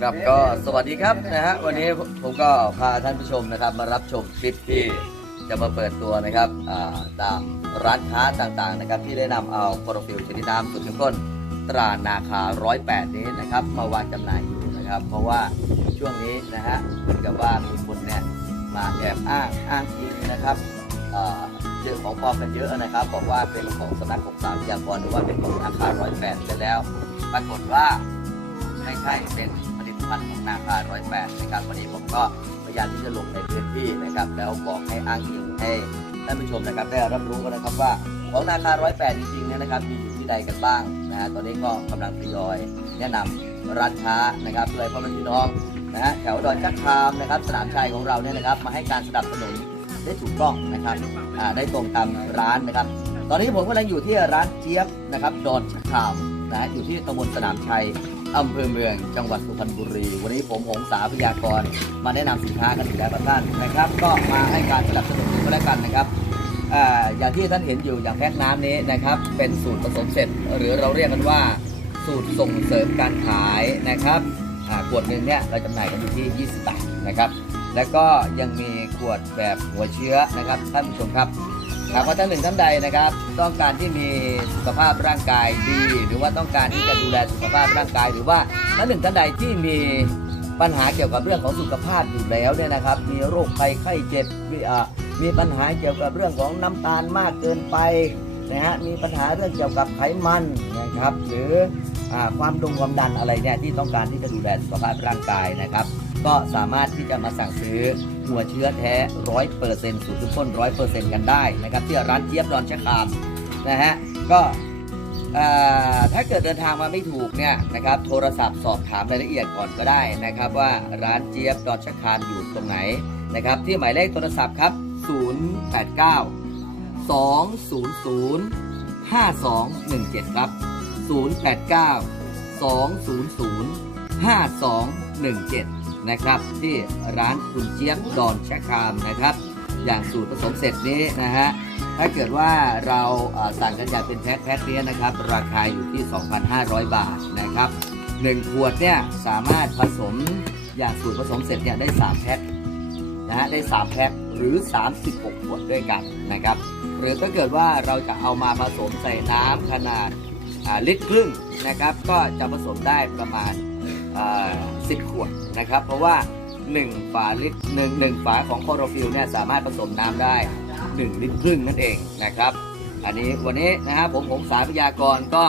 ครับก็สวัสดีครับนะฮะวันนี้ผมก็พาท่านผู้ชมนะครับ มารับชมคลิปที่จะมาเปิดตัวนะครับอ่าตามร้านค้าต่างๆนะครับ ที่ได้นำเอาโคโรฟิลชนิดน้ำสุดเข้มข้นตรานาคา 108 นี้นะครับมาวางจำหน่ายอยู่นะครับ เพราะว่าช่วงนี้นะฮะเหมือนกับว่ามีคนเนี่ยมาแอบอ้างอ้างอิงนะครับเรื่องของปลอมกันเยอะนะครับบอกว่าเป็นของสำนักของสามยากรหรือว่าเป็นของนาคา 108ไปแล้ว ปรากฏว่า ไม่ใช่เป็นผลิตภัณฑ์ของนาคาร้อยแปดนะครับวันนี้ผมก็พยายามที่จะลงในพื้นที่นะครับ แล้วบอกให้อ้างอิงให้ท่านผู้ชมนะครับได้รับรู้กันนะครับว่าของนาคาร้อยแปดจริงๆเนี่ยนะครับมีอยู่ที่ใดกันบ้างนะฮะตอนนี้ก็กำลังทยอยแนะนำร้านค้านะครับเพื่อให้พ่อแม่พี่น้องนะฮะแถวดอยชักคามนะครับสนามชัยของเราเนี่ยนะครับมาให้การสนับสนุนได้ถูกต้องนะครับได้ตรงตามร้านนะครับ ตอนนี้ผมกำลังอยู่ที่ร้านเจี๊ยบนะครับดอนชักคามนะฮะอยู่ที่ตำบลสนามชัย อำเภอเมืองจังหวัดสุพรรณบุรี วันนี้ผมหงสาพยากรมาแนะนำสินค้ากันอีกแล้วครับท่านนะครับ ก็มาให้การสนับสนุนกันแล้วกันนะครับออย่างที่ท่านเห็นอยู่อย่างแพ็คน้ำนี้นะครับ เป็นสูตรผสมเสร็จ หรือเราเรียกกันว่า สูตรส่งเสริมการขายนะครับขวดหนึ่งเนี่ยเราจำหน่ายกันอยู่ที่ 20 บาทนะครับ แล้วก็ยังมีขวดแบบหัวเชื้อนะครับท่านผู้ชมครับ หากว่าท่านหนึ่งท่านใดนะครับ ต้องการที่มีสุขภาพร่างกายดี หรือว่าต้องการที่จะดูแลสุขภาพร่างกาย หรือว่าท่านหนึ่งท่านใดที่มีปัญหาเกี่ยวกับเรื่องของสุขภาพอยู่แล้วเนี่ยนะครับ มีโรคภัยไข้เจ็บมีมีปัญหาเกี่ยวกับเรื่องของน้ำตาลมากเกินไปนะฮะมีปัญหาเรื่องเกี่ยวกับไขมันนะครับ หรืออความดงความดันอะไรเนี่ยที่ต้องการที่จะดูแลสุขภาพร่างกายนะครับ ก็สามารถที่จะมาสั่งซื้อ หัวเชื้อแท้ร้อยเปอร์เซ็นต์สูตรเข้มข้นร้อยเปอร์เซ็นต์กันได้นะครับที่ร้านเจี๊ยบรอนชะคามนะฮะก็ถ้าเกิดเดินทางมาไม่ถูกเนี่ยนะครับโทรศัพท์สอบถามรายละเอียดก่อนก็ได้นะครับ ว่าร้านเจี๊ยบรอนชะคามอยู่ตรงไหนนะครับ ที่หมายเลขโทรศัพท์ครับ 089 200 5217 ครับ 089 200 5217 นะครับ ที่ร้านคุณเจี๊ยบดอนชะคามนะครับ อย่างสูตรผสมเสร็จนี้นะฮะถ้าเกิดว่าเราสั่งกันอย่างเป็นแพ็คแพ็คนี้นะครับ ราคาอยู่ที่ 2,500 บาทนะครับ1ขวดเนี่ยสามารถผสมอย่างสูตรผสมเสร็จเนี่ยได้ 3 แพ็คนะฮะได้ 3 แพ็คหรือ 36 ขวดด้วยกันนะครับ หรือถ้าเกิดว่าเราจะเอามาผสมใส่น้ำขนาดลิตรครึ่งนะครับ ก็จะผสมได้ประมาณ อ่า10ขวดนะครับ เพราะว่า 1 ฝาลิตรหนึ่งหนึ่งฝาของคอโรฟิลเนี่ยสามารถผสมน้ำได้ 1 ลิตรครึ่งนั่นเองนะครับ อันนี้วันนี้นะครับผมผมสายพยากรก็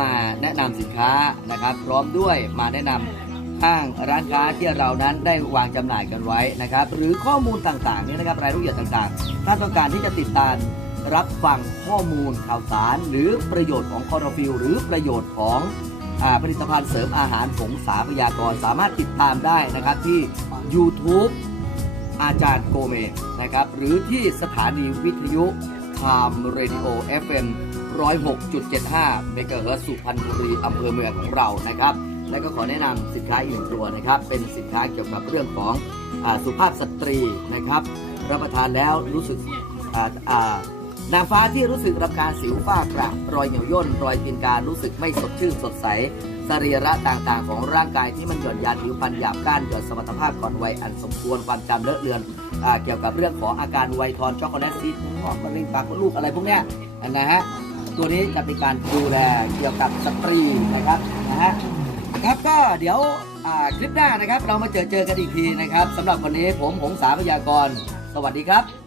มาแนะนำสินค้านะครับ พร้อมด้วยมาแนะนำห้างร้านค้าที่เรานั้นได้วางจำหน่ายกันไว้นะครับ หรือข้อมูลต่างๆเนี่ยนะครับรายละเอียดต่างๆ ถ้าต้องการที่จะติดตามรับฟังข้อมูลข่าวสาร หรือประโยชน์ของคอโรฟิลหรือประโยชน์ของ ผลิตภัณฑ์เสริมอาหารผงสาพยากรสามารถติดตามได้นะครับที่ YouTube อาจารย์โกเมนะครับ หรือที่สถานีวิทยุ Time Radio FM 106.75เมกะเฮิรตซ์สุพรรณบุรีอำเภอเมืองของเรานะครับ และก็ขอแนะนำสินค้าอีกหนึ่งตัวนะครับ เป็นสินค้าเกี่ยวกับเรื่องของอสุภาพสตรีนะครับ รับประทานแล้วรู้สึกอ่าอ่า นางฟ้าที่รู้สึกรับการสิวฝ้ากระรอยเหี่ยวย่น รอยตีนการรู้สึกไม่สดชื่นสดใสสรีระต่างๆ ของร่างกายที่มันหย่อนยานผิวพรรณหยาบก้านหย่อนสมรรถภาพก่อนวัยอันสมควรความจำเลอะเลือนอเกี่ยวกับเรื่องของอาการไวยทอนช็อกโกแลตซีดหอมมะเร็งปากมดลูกอะไรพวกเนี้ยนะฮะตัวนี้จะเป็นการดูแลเกี่ยวกับสตรีนะครับนะฮะครับก็เดี๋ยวคลิปหน้านะครับ เรามาเจอเจอกันอีกทีนะครับสำหรับวันนี้ผมหงสาพยากรณ์สวัสดีครับ